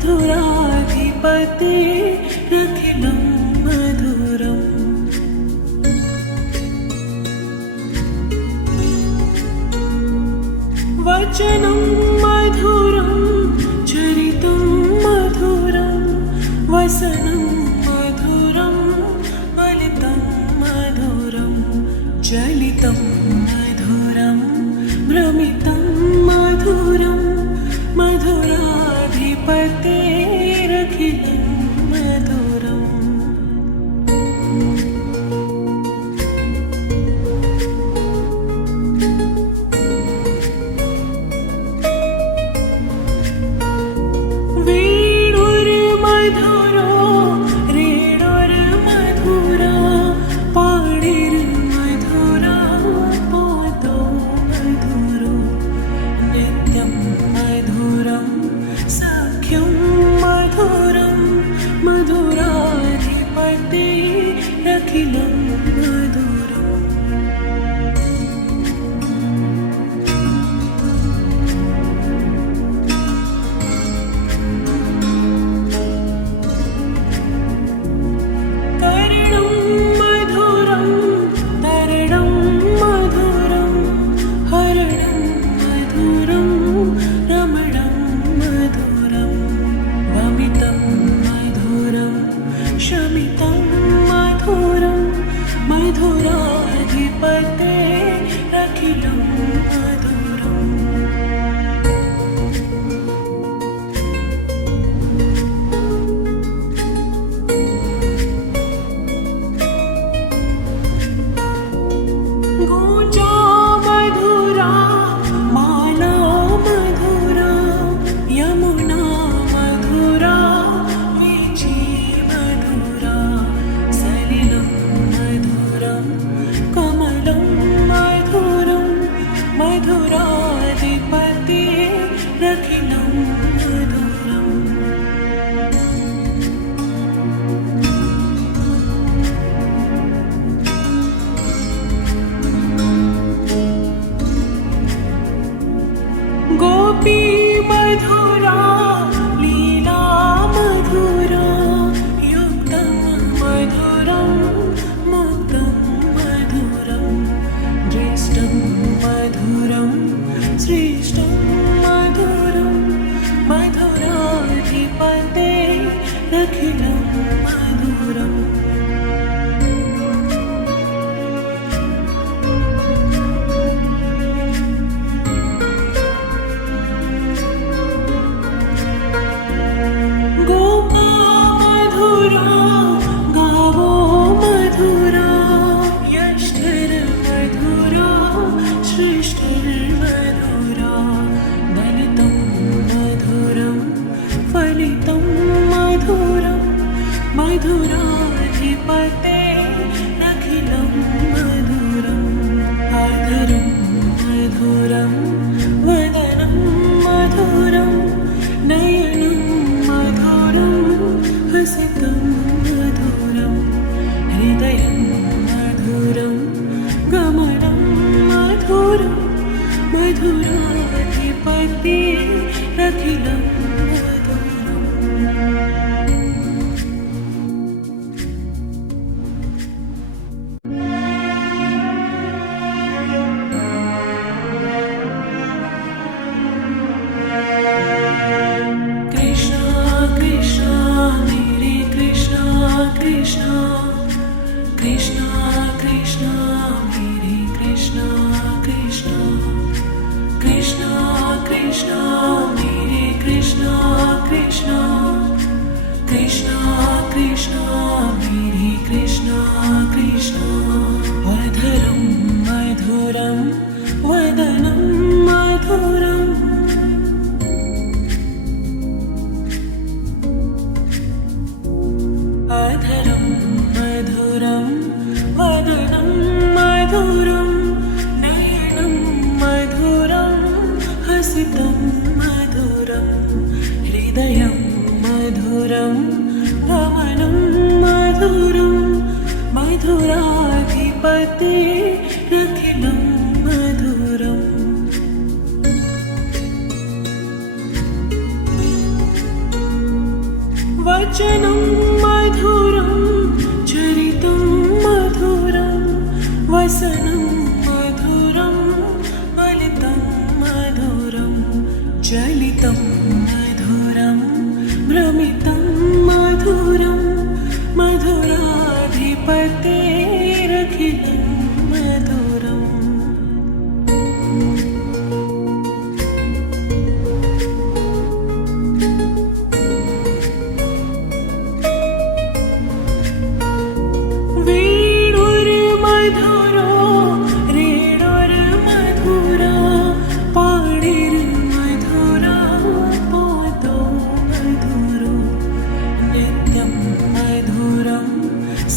मधुराधिपतेरखिलं मधुरम् वचनं मधुरं चरितं मधुरं वसनं मधुरं फलितं मधुरं चलितं मधुरं भ्रमितं मधुरं मधुराधिपतेरखिलं मधुरम् वेणुर्मधुरो रेणुर्मधुरा पाणिर्मधुरा पादो मधुरो नित्यं मधुरं सख्यं मधुरं मधुराधिपतेरखिलं मधुरम् तरणं मधुरं तरणं मधुरं हरणं मधुरं रमणं मधुरं वमितं मधुरं शमितं मधुरं मधुराधिपतेरखिलं मधुरम् गुञ्जा मधुरा माला मधुरा यमुना मधुरा वीची मधुरा सलिलं मधुरं कमलं मधुरं मधुराधिपतेरखिलं मधुरम् गोपी मधुरा लीला मधुरा युक्तं मधुरं मुक्तं मधुरं ज्येष्ठं मधुरं श्रेष्ठं मधुरं मधुराधिपतेरखिलं मधुरम् गोपा मधुरा गावो मधुरा यष्टिर्मधुरा श्रेष्ठिर्मधुरा दलितं मधुरं फलितं मधुरं मधुराधिपतेरखिलं मधुरम् आधरं मधुरं वदनं मधुरं नयनं मधुरं हसितं मधुरं हृदयं मधुरं गमनं मधुरं मधुराधिपतेरखिलं मधुरम् कृष्णा कृष्णा मेरे कृष्णा कृष्णा कृष्णा कृष्णा मेरे कृष्णा कृष्णा कृष्णा कृष्णा मेरे कृष्णा कृष्णा कृष्णा कृष्णा मेरे कृष्णा कृष्णा अधरं मधुरं वदनं मधुरम् अधरं मधुरं वदनं मधुरं नयनं मधुरं हसितं मधुरं हृदयं मधुरं गमनं मधुरं मधुराधिपतेरखिलं मधुरम् वचनं मधुरं चरितं मधुरं वसनं मधुरं फलितं मधुरं चलितं मधुरं भ्रमितं मधुरं मधुराधिपतेरखिलं मधुरम् वेणुर्मधुरो रेणुर्मधुरा पाणिर्मधुरा पादो मधुरो नित्यं मधुरं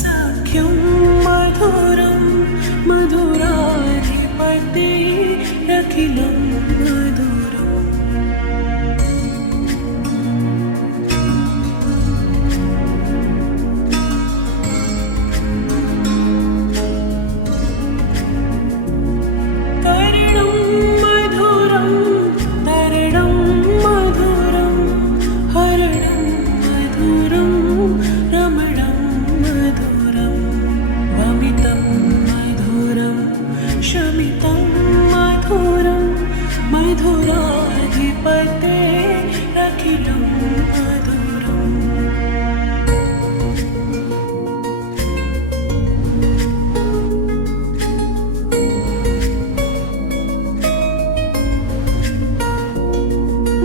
सख्यं मधुरं मधुराधिपतेरखिलं मधुरम् तरणं मधुरं तरणं मधुरं हरणं मधुरं रमणं मधुरं वमितं मधुरं शमितं मधुरं मधुराधिपतेरखिलं मधुरम्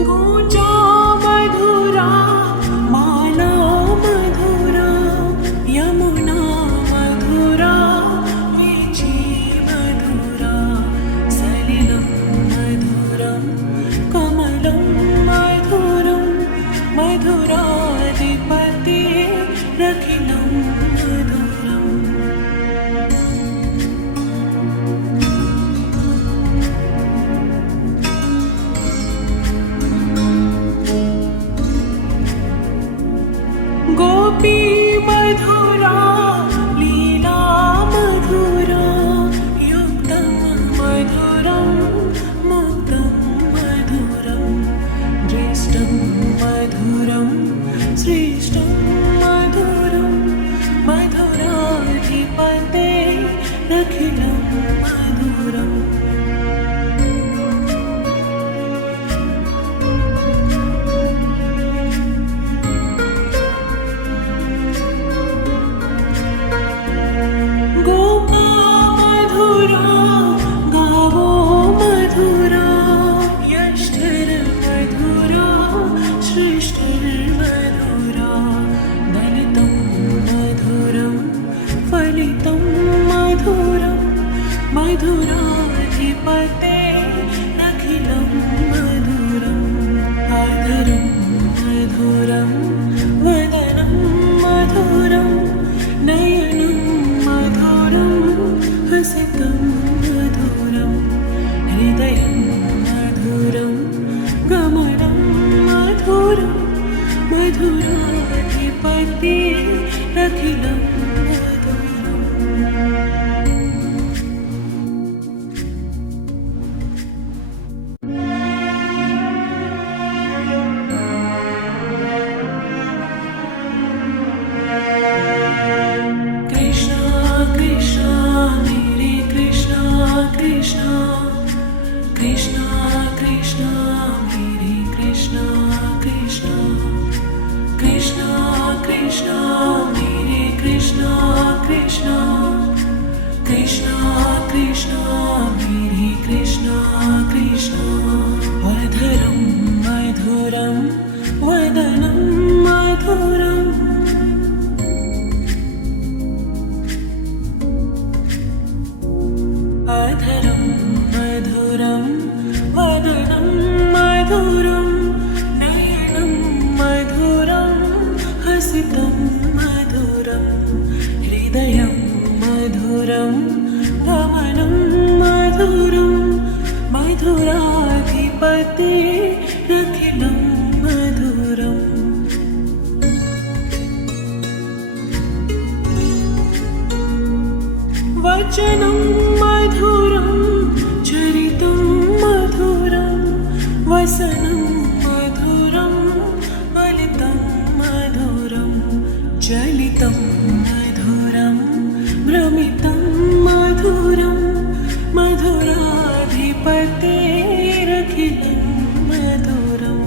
गुंजा मधुरा माला मधुरा यमुना मधुरा वीची मधुरा सलिलं मधुरं कमलं मधुरं मधुराधिपतेरखिलं मधुरम् गोपी मधुरा लीला मधुरा युक्तं मधुरं मुक्तं मधुरं ज्येष्ठं मधुरं श्रेष्ठं मधुरं मधुराधिपतेरखिलं मधुरम् गोपा मधुरा गावो मधुरा यष्टिर्मधुरा श्रेष्ठिर्मधुरा दलितं मधुरं फलितं मधुरं मधुराधिपतेरखिलं मधुरम् आधरं मधुरं वदनं मधुरं नयनं मधुरं हसितं मधुरं हृदयं मधुरं गमनं मधुरं मधुराधिपतेरखिलं मधुरम् कृष्णा कृष्णा मेरे कृष्णा कृष्णा कृष्णा कृष्णा मेरे कृष्णा कृष्णा कृष्णा कृष्णा मेरे कृष्णा कृष्णा कृष्णा कृष्णा मेरे कृष्णा कृष्णा अधरं मधुरं वदनं मधुरम् अधरं मधुरं वदनं मधुरं नयनं मधुरं हसितं मधुरं हृदयं मधुरं गमनं मधुरं मधुराधिपतेरखिलं मधुरम् वचनं मधुरं चरितं मधुरं वसनं मधुरं फलितं मधुरम् चलितं मधुरं भ्रमितं मधुरं मधुराधिपतेरखिलं मधुरम्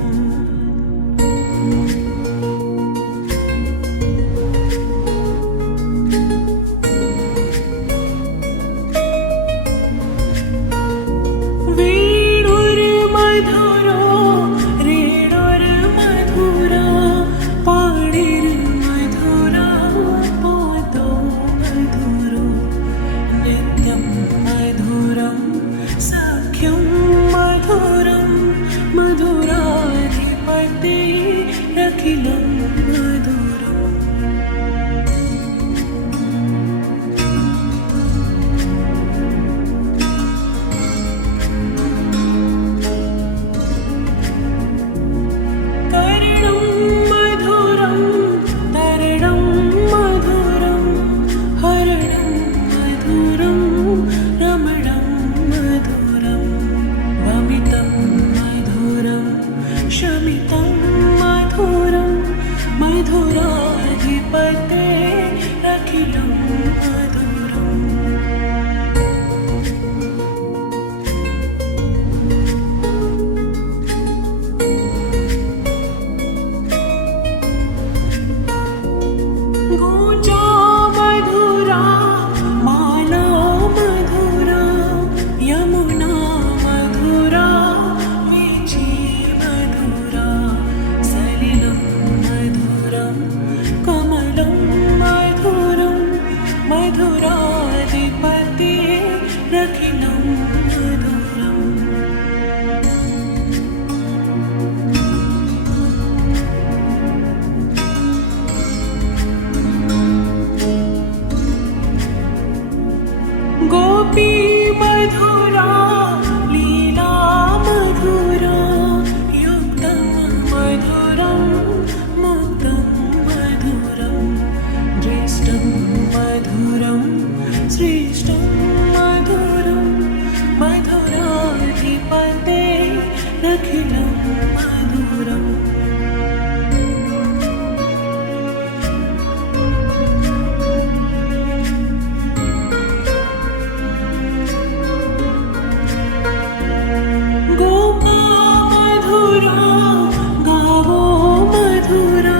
वेणुर्मधुरो रेणुर्मधुरा पाणिर्मधुरा पादो मधुरो नित्यं मधुरं सख्यं मधुरं मधुराधिपतेरखिलं मधुरम् कर्णं मधुरं तरणं मधुरं हरणं मधुरं रमणं मधुरं वमितं मधुरं शमितं मधुरं मधुराधिपतेरखिलं मधुरम् गुञ्जा मधुरा माला मधुरा यमुना मधुरा वीची मधुरा सलिलं मधुरं कमलं मधुरं मधुराधिपतेरखिलं मधुरम् गोपी मधुरा लीला मधुरा युक्तं मधुरं मुक्तं मधुरं ज्येष्ठं मधुरं श्रेष्ठं मधुरं मधुराधिपतेरखिलं मधुरम् गोपा मधुरा गावो मधुरा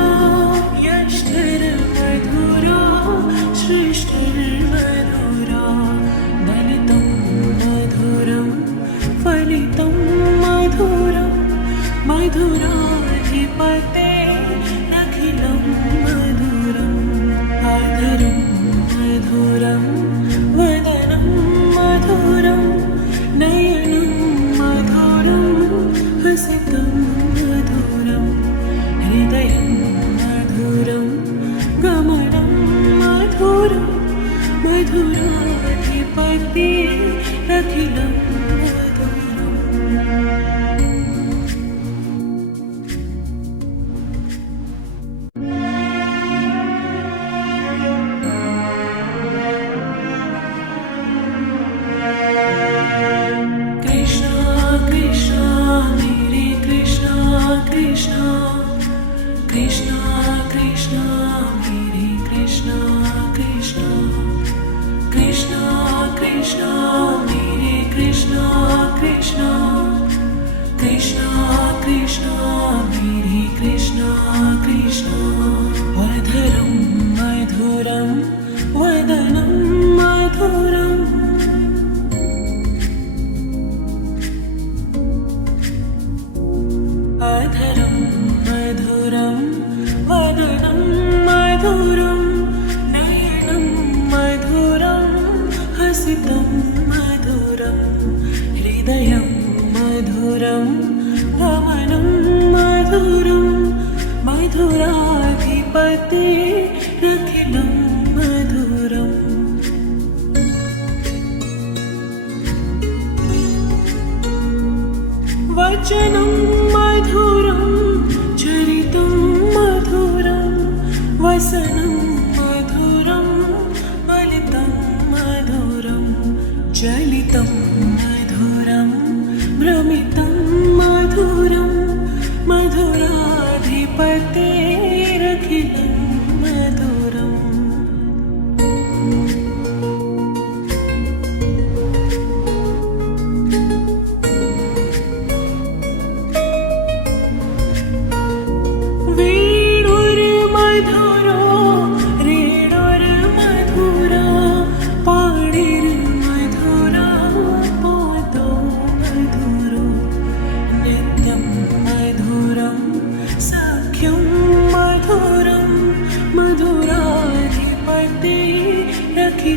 यष्टिर्मधुरा श्रेष्ठिर्मधुरा दलितं मधुरं फलितं मधुरं मधुराधिपतेरखिलं मधुरम् आदरं मधुरं वदनं मधुरं नयनं मधुरं हसितं मधुरं हृदयं मधुरं गमनं मधुरं मधुराधिपतेरखिलं मधुरम् कृष्णा कृष्णा मेरे कृष्णा कृष्णा कृष्णा कृष्णा मेरे कृष्णा कृष्णा कृष्णा कृष्णा मेरे कृष्णा कृष्णा कृष्णा कृष्णा मेरे कृष्णा कृष्णा अधरं मधुरं वदनं मधुरम् अधरं मधुरं वदनं मधुरं नयनं मधुरं हसितं मधुरं हृदयं मधुरं गमनं मधुरं मधुराधिपतेरखिलं मधुरम् वचनं मधुरं चरितं मधुरं वसनं मधुरं फलितं मधुरं चलितं मधुरं भ्रमितं मधुरं मधुराधिपतेरखिलं मधुरम्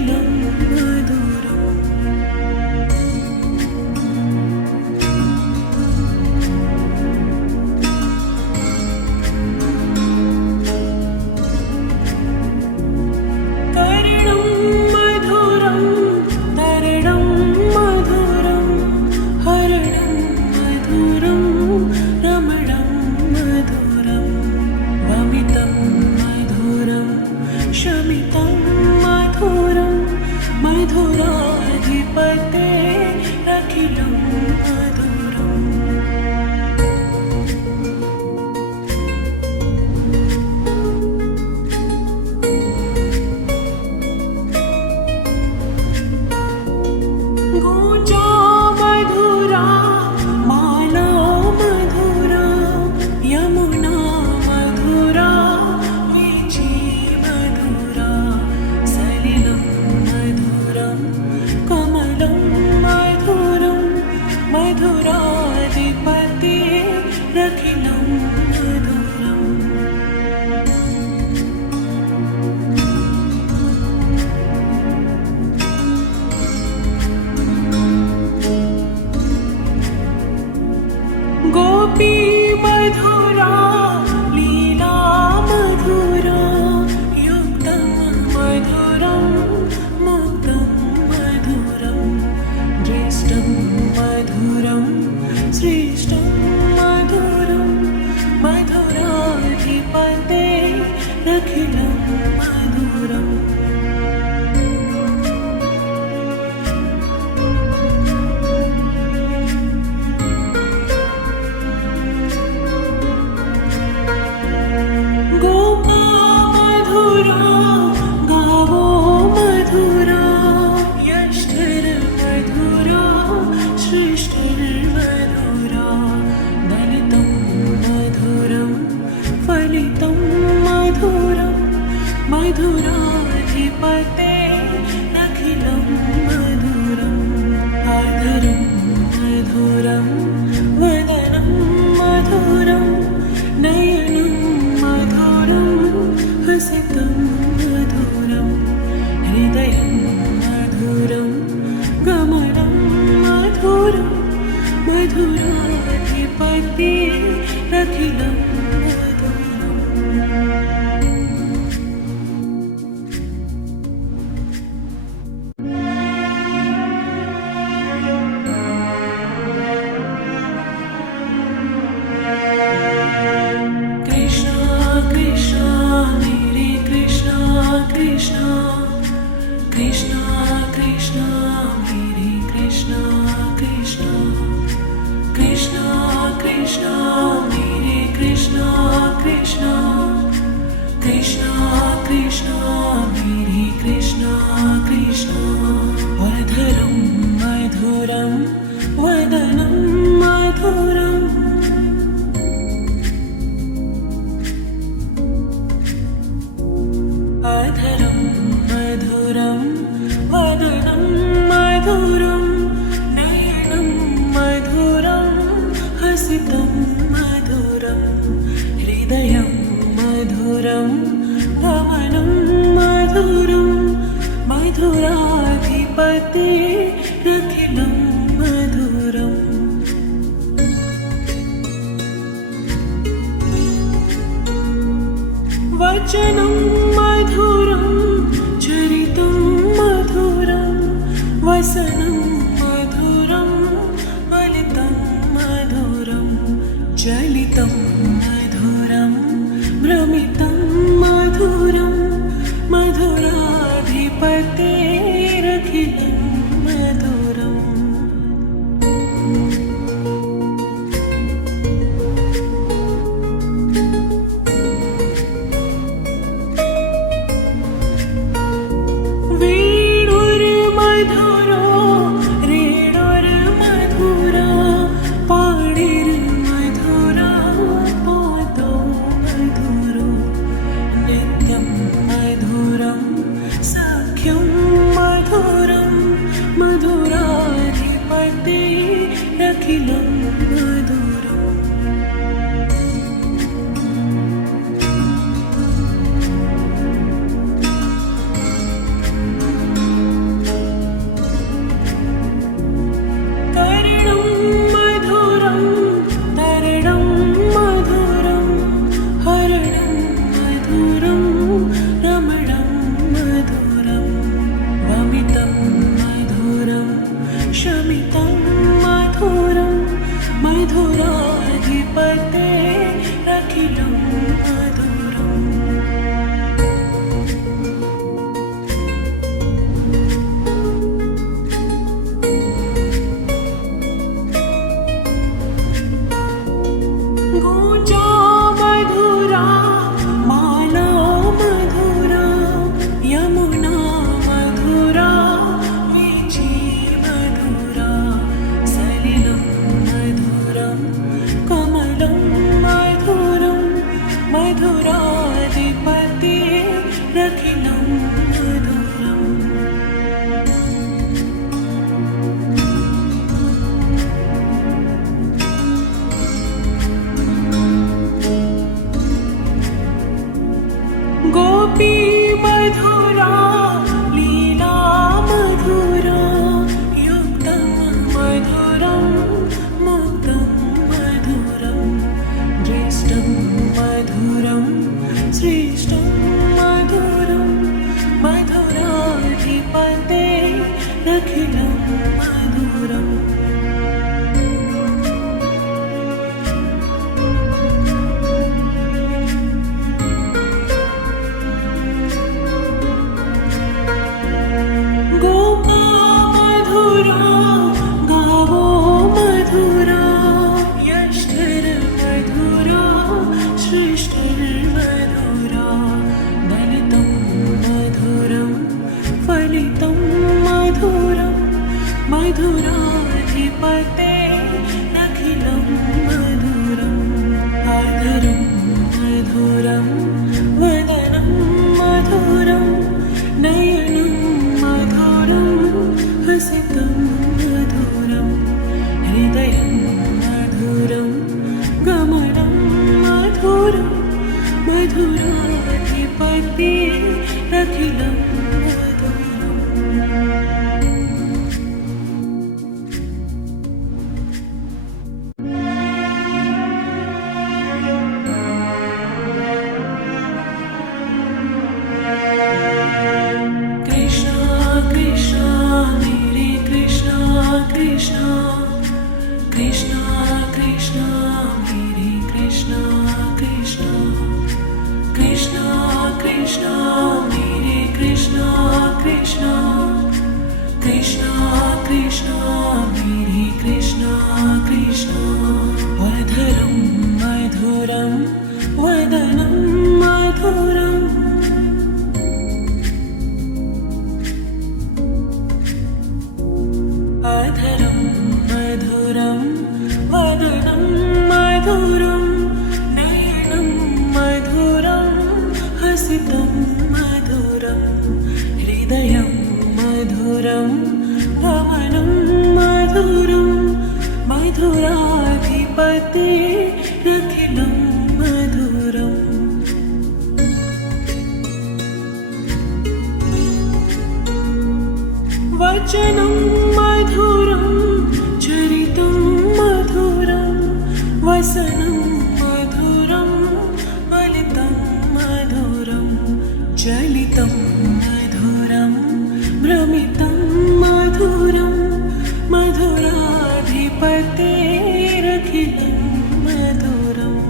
रखिलं मधुरम् कर्णं मधुरं तरणं मधुरं हरणं मधुरं रमणं मधुरं वमितं मधुरं शमितं मधुरं मधुराधिपते अखिलं मधुरम् गूंजा मधुरा माला मधुरा यमुना मधुरा वीची मधुरा सलिलं मधुरं कमलं मधुरं मधुराधिपते रखिलं मधुरम् गोपी मधुरा लीला मधुरा युक्तं मधुरं मुक्तं मधुरं ज्येष्ठं मधुरं श्रेष्ठं मधुरं मधुराधिपते रखिलं मधुरम् गोपा मधुरा गावो मधुरा यष्टिर्मधुरा सृष्टिर्मधुरा दलितं मधुरं फलितं मधुरं मधुराधिपते अखिलं मधुरम् आधरं मधुरं वदनं मधुरं नयनं मधुरं हसितं मधुरं हृदयं मधुरं गमनं मधुरं मधुराधिपते अखिलं मधुरम् कृष्णा कृष्णा मेरे कृष्णा कृष्णा कृष्णा कृष्णा मेरे कृष्णा कृष्णा कृष्णा कृष्णा मेरे कृष्णा कृष्णा कृष्णा कृष्णा मेरे कृष्णा कृष्णा अधरं मधुरं वदनं मधुरम् अधरं मधुरं वदनं मधुरं नयनं मधुरं हसितं मधुरं हृदयं मधुरं गमनं मधुरं मधुराधिपते अखिलं मधुरम् वचनं मधुरं चरितं मधुरं वसनं मधुरं फलितं मधुरं चलितं मधुरं भ्रमितं मधुरं मधुराधिपतेरखिलं मधुरम् वेणुर्मधुरो गोपी मधुरा लीला मधुरा युक्तं मधुरं मुक्तं मधुरं ज्येष्ठं मधुरं श्रेष्ठं मधुरं मधुराधिपते अखिलं मधुरम् मधुराधिपते अखिलं मधुरम् आधरं मधुरं वदनं मधुरं नयनं मधुरं हसितं मधुरं हृदयं मधुरं गमनं मधुरं मधुराधिपते अखिलं अधरं मधुरं वदनं मधुरं नयनं मधुरं हसितं मधुरं हृदयं मधुरं गमनं मधुरं मधुराधिपते अखिलं मधुरम् वचनं मधुरं चरितं मधुरं वसनं मधुरं फलितं मधुरं चलितं मधुरं भ्रमितं मधुरं मधुराधिपतेरखिलं मधुरम्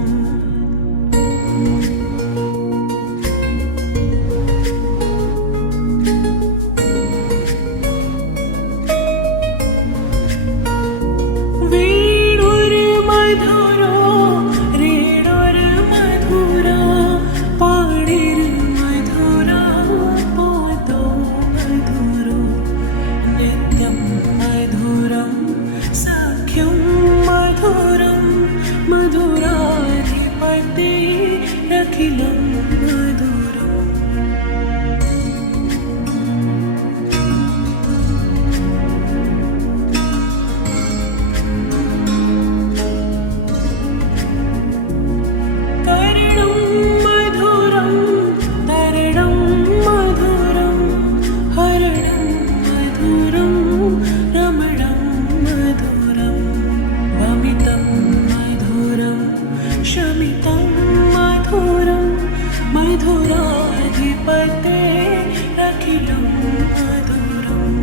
अखिलं मधुरम् कर्णं मधुरं तरणं मधुरं हरणं मधुरं रमणं मधुरं वमितं मधुरं शमितं मधुरं मधुराधिपते अखिलं मधुरम्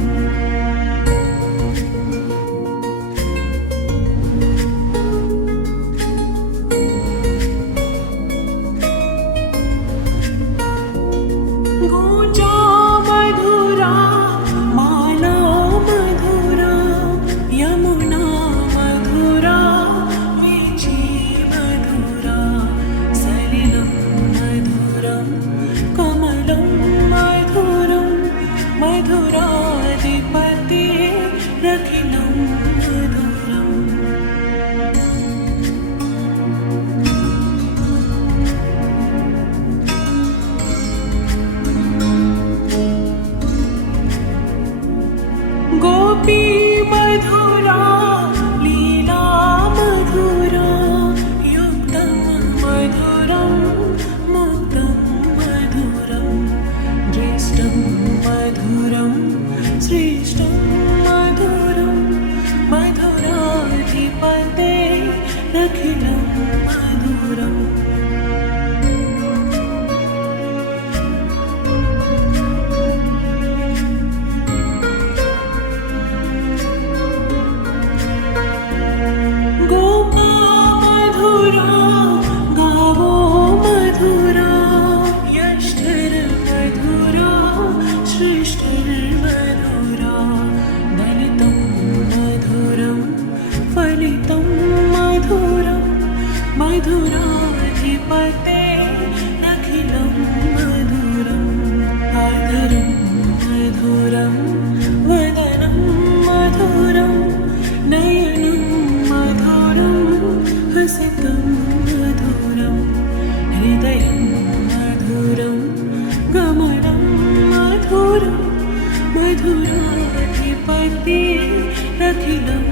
गुञ्जा मधुरा माला मधुरा यमुना मधुरा वीची मधुरा सलिलं मधुरं कमलं मधुरं मधुराधिपति रथिलं